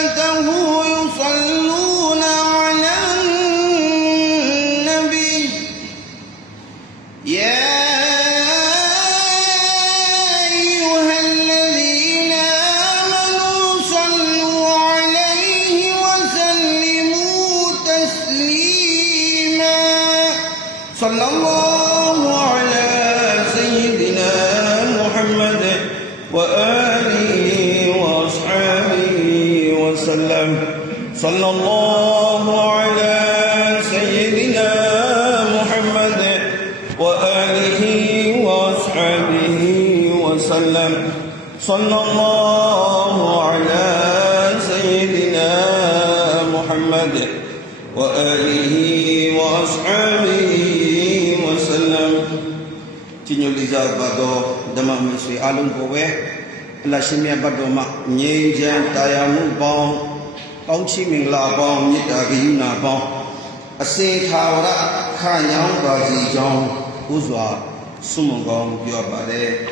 وملائكته يصلون على النبي يا أيها الذين آمنوا صلوا عليه وسلموا تسليما صلى الله على سيدنا محمد وآله وأصحابه وسلم صلى الله على سيدنا محمد وآله وأصحابه وسلم صلى الله على سيدنا محمد وآله وأصحابه وسلم Tinyo liza bado dama misri alum kowe Allah shimya bado ma nyi jan taya mu bong kong chi ming la bong nita gi na bong ase thawara kha nyang ba ji jong uzwa sumong gong pyo ba de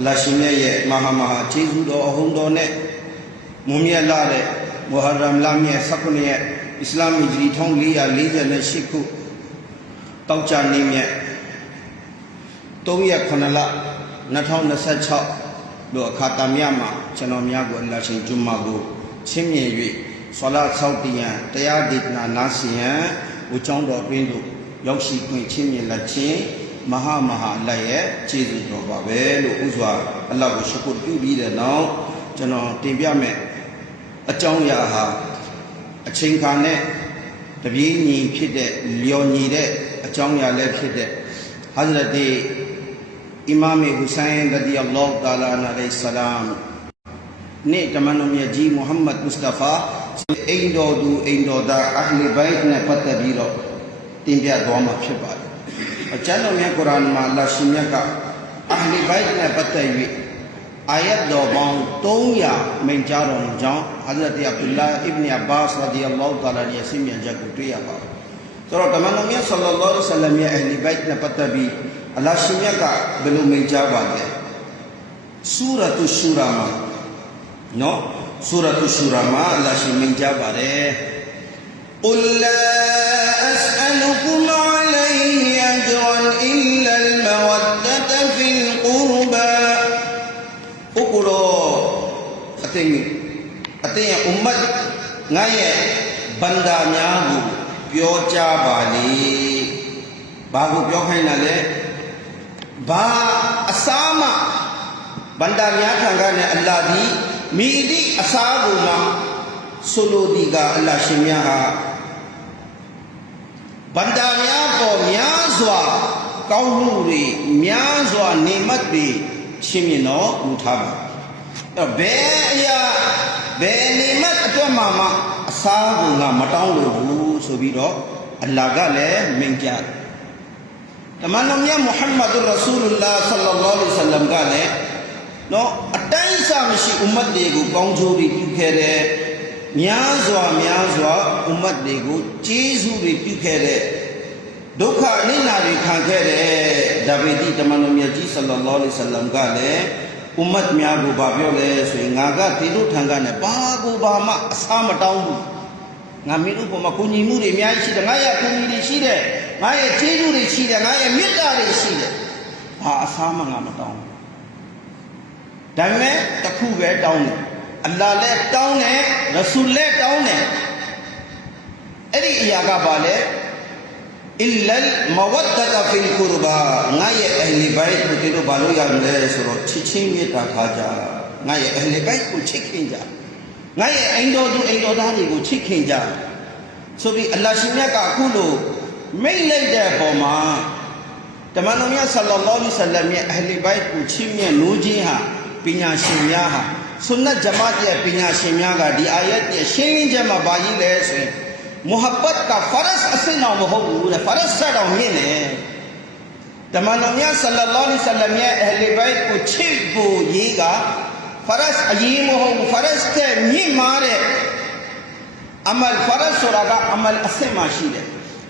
Allah shimya ye maha maha jesu do ahung do ne mumya la de Muharram la mye 19ရက် Islam Hijri 1448 ခုတောက်ကြနေမြတ်3 ရက် 9 လ 2026 တို့အခါတမြမှာကျွန်တော်များကိုအလ္လာဟ်ရှင်ဂျွမ်မာကိုချင်းမြင်၍ဆွာလာဆောက်တည်ရန်တရားဒေသနာနားစီရန်ဝကျောင်းတော်တွင်သို့ရောက်ရှိခွင့်ချင်းမြင်လက်ချင်းမဟာမဟာအလ္လာဟ်ရဲ့ကျေးဇူးတော်ပါပဲလို့ဥစွာအလ္လာဟ်ကိုရှုကုရ်ပြုပြီးတဲ့နောက်ကျွန်တော်တင်ပြမယ်အကြောင်းအရာဟာအချိန်ခါနဲ့တပြေးညီဖြစ်တဲ့လျော်ညီတဲ့အကြောင်းအရာလည်းဖြစ်တဲ့ဟာဇရတ် Imam Hussain radiyallahu ta'ala alayhi salam နဲ့တမန်တော်မြတ်ကြီး Muhammad Mustafa အိမ်တော်သူအိမ်တော်သားအဟ်လီဘိုက်နဲ့ပတ်သက်ပြီးတော့တင်ပြသွားမှာဖြစ်ပါတယ်။အကျဉ်းတော်မြတ်ကုရ်အာန်မှာအလ္လာဟ်ရှင်မြတ်ကအဟ်လီဘိုက်နဲ့ပတ်သက်၍အာယတ်တော်ပေါင်း300မိန့်ကြားတော်မူကြောင်း Hazrat Abdullah ibn Abbas radiyallahu ta'ala ရဲ့ဆင့်မြန်ချက်ကိုတွေ့ရပါတယ်။ဆိုတော့တမန်တော်မြတ် sallallahu alaihi wasallam ရဲ့အဟ်လီဘိုက်နဲ့ပတ်သက်ပြီးအလ္လာဟ်ရှင်မြတ်ကဘယ်လိုမိန့်ကြားပါလဲဆူရတ်ရှူရာမှာနော်ဆူရတ်ရှူရာမှာအလ္လာဟ်ရှင်မိန့်ကြားပါတယ် قل لا أسألكم عليه أجرا إلا المودة في القربى أقولوا أتين أمت غاية بندا نياغو بيوجا بالي باغو بيوخينا لي ba asama banda nya thanga ne Allah di mi di asabu ma solo di ga Allah shin mya ha banda nya po mya swa kaung mu ri mya swa ni mat bi shin myin no mu tha ba be aya be ni mat atwat ma ma asabu nga ma taung lo bu so bi do Allah ga le min kyaတမန်တော်မြတ် Muhammadur Rasulullah sallallahu alaihi wasallam ကလည်းနော်အတိုင်းအဆမရှိ ummah တွေကိုကောင်းကျိုးတွေပြုခဲ့တဲ့များစွာummah တွေကိုကျေးဇူးတွေပြုခဲ့တဲ့ဒုက္ခအနိနာတွေခံခဲ့တဲ့ဒါဗေဒိတမန်တော်မြတ်ကြီး sallallahu alaihi wasallam ကလည်း ummah များကိုဗာပြောလဲဆိုရင်ငါကဒီလိုထံကနဲ့ဘာကိုဘာမှအစားမတောင်းဘူးငါမင်းတို့ပေါ်မှာကိုညီမှုတွေအများကြီးရှိတယ်ငါရဲ့ကိုညီတွေရှိတယ်ငါရဲ့ကျေးဇူးတွေရှိတယ်ငါရဲ့မေတ္တာတွေရှိတယ်ဘာအစားမှငါမတောင်းဘူးဒါပေမဲ့တခုပဲတောင်းတယ်အလ္လာဟ်လည်းတောင်းတယ်ရဆူလ်လည်းတောင်းတယ်အဲ့ဒီအရာကဘာလဲအလ္လလ်မဝဒ္ဒတဖီလ်ကူရဘာငါရဲ့အဟ်လီဘိုက်ကိုတို့ဘာလို့ရမလဲဆိုတော့ချစ်ချင်းမေတ္တာထားကြငါရဲ့အဟ်လီဘိုက်ကိုချစ်ခင်ကြငါရဲ့အိမ်တော်သူအိမ်တော်သားတွေကိုချစ်ခင်ကြဆိုပြီးအလ္လာဟ်ရှင်မြတ်ကအခုလိုမိတ်လိုက်တဲ့ပုံမှာတမန်တော်မြတ်ဆလ္လာလာဟ်အလိုင်းဝါဆလမ်ရဲ့အဟ်လီဘိုက်ကိုချစ်မြတ်နိုးခြင်းဟာပညာရှင်များဟာဆွန်နတ်ဂျမာတ်ရဲ့ပညာရှင်များကဒီအာယတ်ရဲ့ရှင်းလင်းချက်မှာဘာကြီးလဲဆိုရင်မုဟဘတ်ကဖရတ်အစင်အောင်မဟုတ်ဘူးလေဖရတ်ဆက်တော်မြင့်တယ်တမန်တော်မြတ်ဆလ္လာလာဟ်အလိုင်းဝါဆလမ်ရဲ့အဟ်လီဘိုက်ကိုချစ်ဖို့ရေးကဖရတ်အရေးမဟုတ်ဘူးဖရတ်တဲ့မြင့်မားတဲ့အမလ်ဖရတ်ဆိုတာကအမလ်အစင်မှာရှိတယ်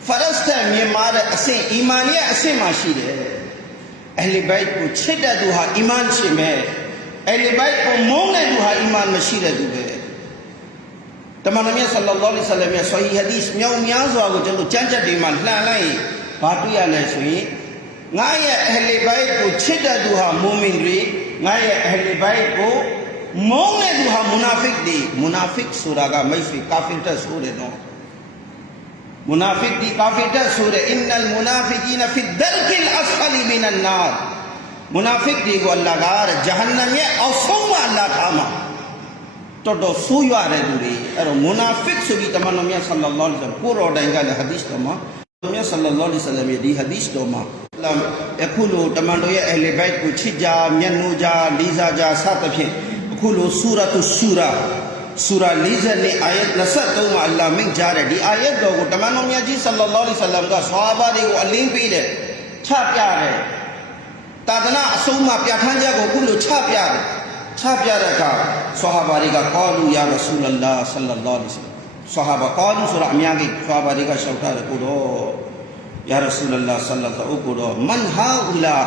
ဖရတ်တဲ့မြင့်မားတဲ့အစင်အီမာန်ရဲ့အစင်မှာရှိတယ်အဟ်လီဘိုက်ကိုချစ်တဲ့သူဟာအီမန်ရှိမယ်အဟ်လီဘိုက်ကိုမုန်းတဲ့သူဟာအီမန်မရှိတဲ့သူပဲ တမန်တော်မြတ်ဆလ္လာလာဟ်အလိုင်းဝါဆလမ်ရဲ့ဆွဟီဟဒီစ်မြောက်များစွာကိုကျွန်တော်ကြမ်းကြက်တွေမှာလှန်လိုက်ဘာတွေ့ရလဲဆိုရင်ငါရဲ့အဟလီဘိုက်ကိုချစ်တဲ့သူဟာမူမင်တွေငါရဲ့အဟလီဘိုက်ကိုမုန်းတဲ့သူဟာမူနာဖစ်တွေမူနာဖစ်ဆိုတာကမိတ်ဆွေကာဖီတက်ဆိုတယ်နော်မူနာဖစ်ဒီကာဖီတက်ဆိုတဲ့အင်နလ်မူနာဖီကီနဖီဒ်ကီလ်အစဖလီမင်န်နာမူနာဖစ်တွေကိုအလ္လာဟ်ကဂျဟန္နမ်ရဲ့အောက်ဆုံးမှာအလ္လာဟ်ထားမှာတော်တော်ဆိုးရွားတဲ့သူတွေအဲ့တော့မူနာဖစ်ဆိုပြီးတမန်တော်မြတ်ဆလ္လာလာဟ်အလိုင်းဝါဆလမ်ကိုရောတိုင်ကလည်းဟာဒီစ်တော်မှာမြတ်ဆလ္လာလာဟ်အလိုင်းဝါဆလမ်ရဲ့ဒီဟာဒီစ်တော်မှာအခုလိုတမန်တော်ရဲ့အဟလီဘိုက်ကိုချစ်ကြမျက်နှာကြလေးစားကြစသဖြင့်အခုလိုဆူရတ်ရှူရာဆူရာ40နဲ့အာယတ်23မှာအလ္လာဟ်မိန့်ကြားတဲ့ဒီအာယတ်တော်ကိုတမန်တော်မြတ်ကြီးဆလ္လာလာဟ်အလိုင်းဝါဆလမ်ကဆွာဘာတွေကိုအလင်းပေးတယ်ချပြတယ်တာသနာအဆုံးမှာပြဋ္ဌာန်းချက်ကိုအခုလိုချပြတယ်ချပြတဲ့အခါဆွာဘာတွေကကာလူယာရဆူလလာဆလ္လာလာဟ်အလိုင်းဝါဆလမ်ဆွာဘာကာလူဆိုတာအများကြီးဆွာဘာတွေကရှောက်ထားတယ်ကိုတော့ယာရဆူလလာဆလ္လာလာဟ်ကိုတော့မန်ဟာအူလာ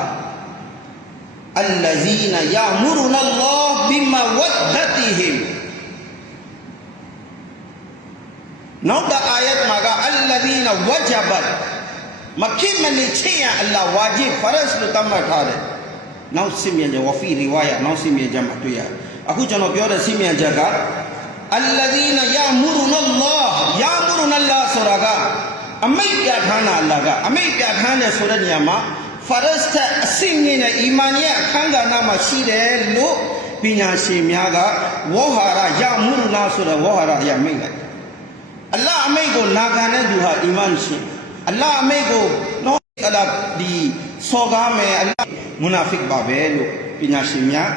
الذين يأمرون الله بمودتهم နောက်တဲ့အာယတ်မှာက الذين وجبت မဖြစ်မနေချစ်ရအလ္လာဟ်ဝါဂျစ်ဖရတ်လို့တတ်မှတ်ထားတယ်နောက်စင်မြန်ချက်ဝဖီရီဝါယာနောက်စင်မြန်ချက်မှာတွေ့ရအခုကျွန်တော်ပြောတဲ့စင်မြန်ချက်က الذين يأمرون الله يأمرون الله ဆိုတာကအမိန့်ပြဋ္ဌာန်းတာအလ္လာဟ်ကအမိန့်ပြဋ္ဌာန်းတယ်ဆိုတဲ့နေရာမှာဖရတ်တ်အစင်နဲ့အီမန်ရဲ့အခမ်းကဏ္ဍမှာရှိတယ်လို့ပညာရှင်များကဝေါဟာရယမူရနာဆိုတဲ့ဝေါဟာရအရာမိတ်လိုက်အလ္လာဟ်အမိန့်ကိုနာခံတဲ့သူဟာအီမန်ရှင်အလ္လာဟ်အမိန့်ကိုနော်အလ္လာဟ်ဒီစော်ကားမယ်အလ္လာဟ်မူနာဖစ်ပါပဲလို့ပညာရှင်များ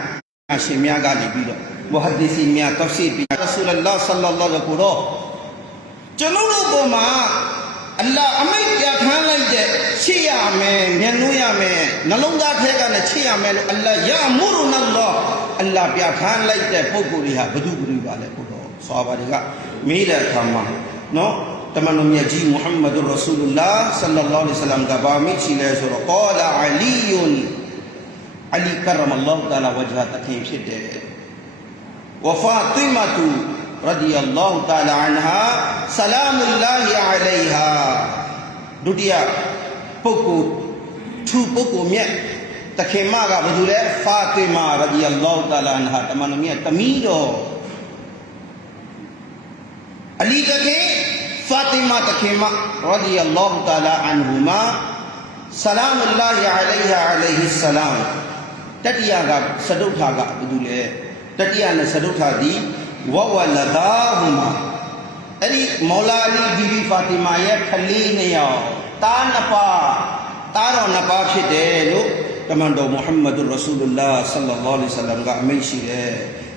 ကနေပြီးတော့မုဟဒ္ဒစ်စီများတဖ်ဆီရ်ပညာရဆူလလာဆလ္လာလာဟ်ကိုတော့ကျွန်တော်တို့ပေါ်မှာအလ္လာဟ်အမိန့်ပြဋ္ဌာန်းလိုက်တဲ့ချစ်ရမယ်မျက်နှာရမယ်နှလုံးသားထဲကလည်းချစ်ရမယ်လို့အလ္လာဟ်ယာမူရူနလ္လာဟ်အလ္လာဟ်ပြဋ္ဌာန်းလိုက်တဲ့ပုဂ္ဂိုလ်တွေဟာဘယ်သူပါလဲဘုရားဆွာဘာတွေကမေးတဲ့အခါမှာနော်တမန်တော်မြတ်ကြီးမုဟမ္မဒ်ရဆူလလာဆလ္လာလာဟ်အလိုင်းဝါဆလမ်ကဘာမိချီလဲဆိုတော့ကာလာအလီယွန်အလီကရမလာဟ်တအာလာဝဂျဟ်တခင်ဖြစ်တယ်ဝဖာတိမတူرضي الله تعالى عنها سلام الله عليها ဒုတိယပုဂ္ဂိုလ်သူပုဂ္ဂိုလ်မြတ်တခင်မကဘာလို့လဲဖာတီမာရဒီအလ္လာဟ်တာလာအန်ဟာတမန်တော်မြတ်တမီးတော်အလီတခင်ဖာတီမာတခင်မရဒီအလ္လာဟ်တာလာအန်ဟူမာဆလာမူလာဟီအလိုင်ဟာအလိုင်ဟီဆလမ်တတိယကစတုထာကဘာလို့လဲတတိယနဲ့စတုထာဒီဝဝလဒါဟူမာအဲ့ဒီမောလာအလီဘီဘီဖာတီမာရဲ့ခလေးနှစ်ယောက်တားနှစ်ပါးတားတော်နှစ်ပါးဖြစ်တယ်လို့တမန်တော်မုဟမ္မဒ်ရဆူလလာဆလ္လာလာဟ်အလိုင်းဝါဆလမ်ကအမိန့်ရှိတယ်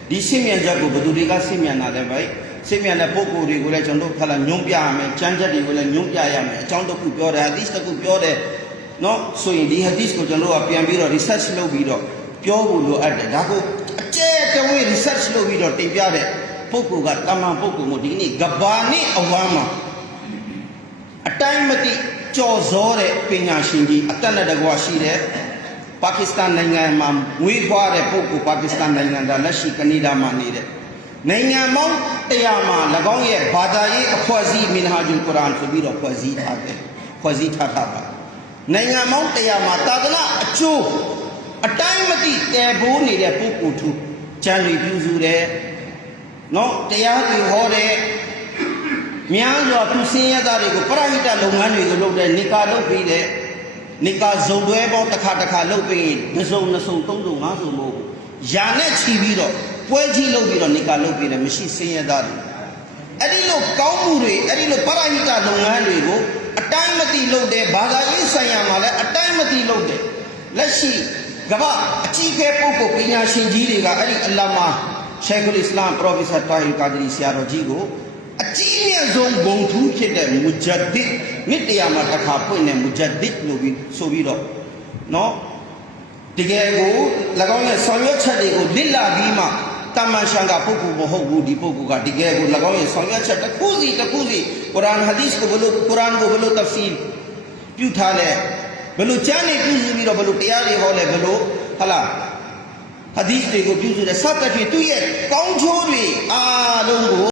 ဒီစင်မြန်ချက်ကိုဘယ်သူတွေကစင်မြန်လာလဲဗျစင်မြန်တဲ့ပုဂ္ဂိုလ်တွေကိုလည်းကျွန်တော်ခလာညွှန်းပြရမယ်ကျမ်းချက်တွေကိုလည်းညွှန်းပြရမယ်အကြောင်းတစ်ခုပြောတယ်ဟာဒီစ်တစ်ခုပြောတယ်နော်ဆိုရင်ဒီဟာဒီစ်ကိုကျွန်တော်ကပြန်ပြီးတော့ research လုပ်ပြီးတော့ပြောဖို့လိုအပ်တယ်ဒါကိုအကျဲတဝေး research လုပ်ပြီးတော့တင်ပြတဲ့ပုဂ္ဂိုလ်ကတမန်ပုဂ္ဂိုလ်မျိုးဒီနေ့ကဘာနဲ့အဝမ်းမှာအတိုင်းမတိကြော်စောတဲ့ပညာရှင်ကြီးအသက်နဲ့တကွာရှိတဲ့ပါကစ္စတန်နိုင်ငံမှာမွေးဖွားတဲ့ပုဂ္ဂိုလ်ပါကစ္စတန်နိုင်ငံသားလက်ရှိကနေဒါမှာနေတဲ့နိုင်ငံပေါင်း100မှာ၎င်းရဲ့ဘာသာရေးအဖွဲ့အစည်းမင်ဟာဂျူလ်ကုရ်အာန်ဆိုပြီးတော့ဖွဲ့စည်းထားပါနိုင်ငံပေါင်း100မှာသာသနာအကျိုးအတိုင်းမတိတည်ဖို့နေတဲ့ပုဂ္ဂိုလ်သူကျမ်းတွေပြုစုတယ်နော်တရားတွေဟောတယ်များစွာသူစင်းရသားတွေကိုပရိဟိတလုပ်ငန်းတွေကိုလုပ်တယ်နိကာလုပ်ပြီးတယ်နိကာဇုံတွဲပေါင်းတစ်ခါလုပ်ပြီးတစ်စုံနှစ်စုံသုံးစုံငါးစုံမို့ယာနဲ့ချီပြီးတော့ပွဲကြီးလုပ်ပြီးတော့နိကာလုပ်ပြီးတယ်မရှိစင်းရသားတွေအဲ့ဒီလိုကောင်းမှုတွေအဲ့ဒီလိုပရိဟိတလုပ်ငန်းတွေကိုအတိုင်းမတိလုပ်တယ်ဘာသာရေးဆိုင်ရာမှာလည်းအတိုင်းမတိလုပ်တယ်လက်ရှိကမ္ဘာအကြီးအကဲပုဂ္ဂိုလ်ပညာရှင်ကြီးတွေကအဲ့ဒီအလ္လာမာရှိခ်အစ္စလာမ်ပရိုဖက်ဆာတာဟီကာဒရီဆရာတော်ကြီးကိုအကြီးအမြတ်ဆုံးဂုဏ်ထူးဖြစ်တဲ့မူဂျဒ်ဒစ်နှစ်တရားမှာတစ်ခါဖွင့်တဲ့မူဂျဒ်ဒစ်လို့ဆိုပြီးတော့နော်တကယ်ကို၎င်းရဲ့ဆောင်ရွက်ချက်တွေကိုလစ်လာပြီးမှတမန်ရှန်ကပုဂ္ဂိုလ်မဟုတ်ဘူးဒီပုဂ္ဂိုလ်ကတကယ်ကို၎င်းရဲ့ဆောင်ရွက်ချက်တစ်ခုစီကုရ်အာန်ဟာဒီစ်ကိုဘလို့ကုရ်အာန်ကိုဘလို့တဖ်ဆီရ်ပြုထားလဲဘလို့ကျမ်းနေပြုစုပြီးတော့ဘလို့တရားတွေဟောလဲဘလို့ဟလာဟာဒီစ်တွေကိုပြုစုတဲ့စသဖြင့်သူ့ရဲ့ကောင်းချိုးတွေအားလုံးကို